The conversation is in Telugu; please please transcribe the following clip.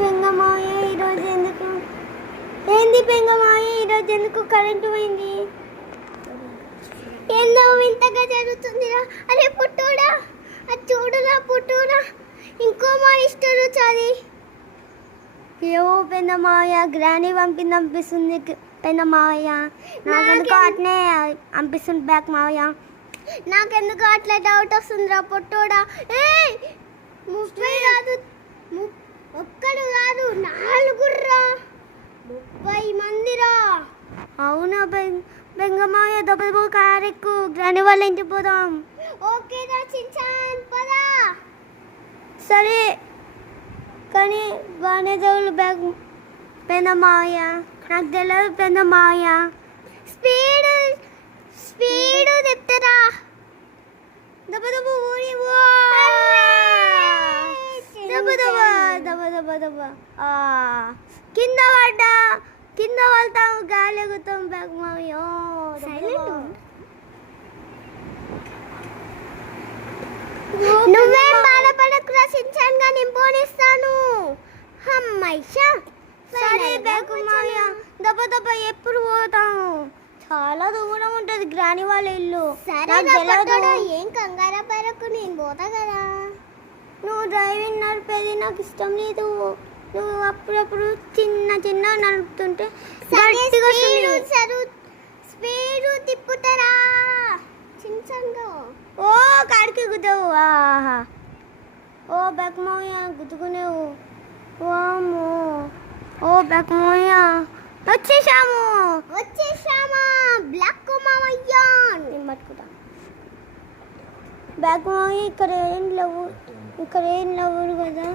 పెంగమాయ ఈరోజు ఎందుకు ఏంది పెంగమాయ ఈరోజు ఎందుకు కరెంటు పోయింది? ఏందో వింతగా జరుగుతుందిరా. అరే పుట్టోడా, అది చూడురా పుట్టోడా, ఇంకో మా ఇష్టరు చది. ఏవో పెందమాయ గ్రాని పంపిస్తుంది పెందమాయ. నాకెందుకు అట్నే పంపిస్తుంది బ్యాక్ మావయ్య. నాకెందుకు అట్లా డౌట్ వస్తుందిరా పుట్టోడా. ఏ 30 కాదు, ఒక్కడు కాదు 4రా, 30 మందిరా. అవునా బెంగమాయ, దెబ్బ కారెక్కు గ్రాని వాళ్ళ ఇంటికి పోదాం. ఓకేరా చించాన్ పదా. సరే కానీ బాగానే చదువులు బ్యాగ్ పెందమాయ. నాకు తెలియదు పెందమాయ. స్పీడు చెప్తారా. దెబ్బ దెబ్బ ఊరి దెబ్బ కింద వెళ్తాం, గాలి ఎగుతాం బ్యాగ్ మావయ్య. నువ్వేం బాధపడకు రచించాను గా, నేను పోనిస్తాను. అమ్మయ్యా సరే బ్యాగ్ మావయ్య. దెబ్బ ఎప్పుడు పోతాం? చాలా దూరం ఉంటుంది గ్రాని వాళ్ళ ఇల్లు. ఏం కంగార పరకు, నేను పోతా కదా. నువ్వు డ్రైవింగ్ నడిపేది నాకు ఇష్టం లేదు. నువ్వు అప్పుడప్పుడు చిన్న నడుపుతుంటే స్పీడు తిప్పుతారా చించంగా. ఓ కాడికి గుద్దావు. ఆహా ఓ బెక్కమోయ గుద్దుకునేవు. ఓమో ఓ బెక్కమోయ వచ్చేసామా బ్లాక్ మామయ్య. నేను పట్టుకుంటా బ్యాగ్ మామయ్య. ఇక్కడ ఏం లేవు కదా.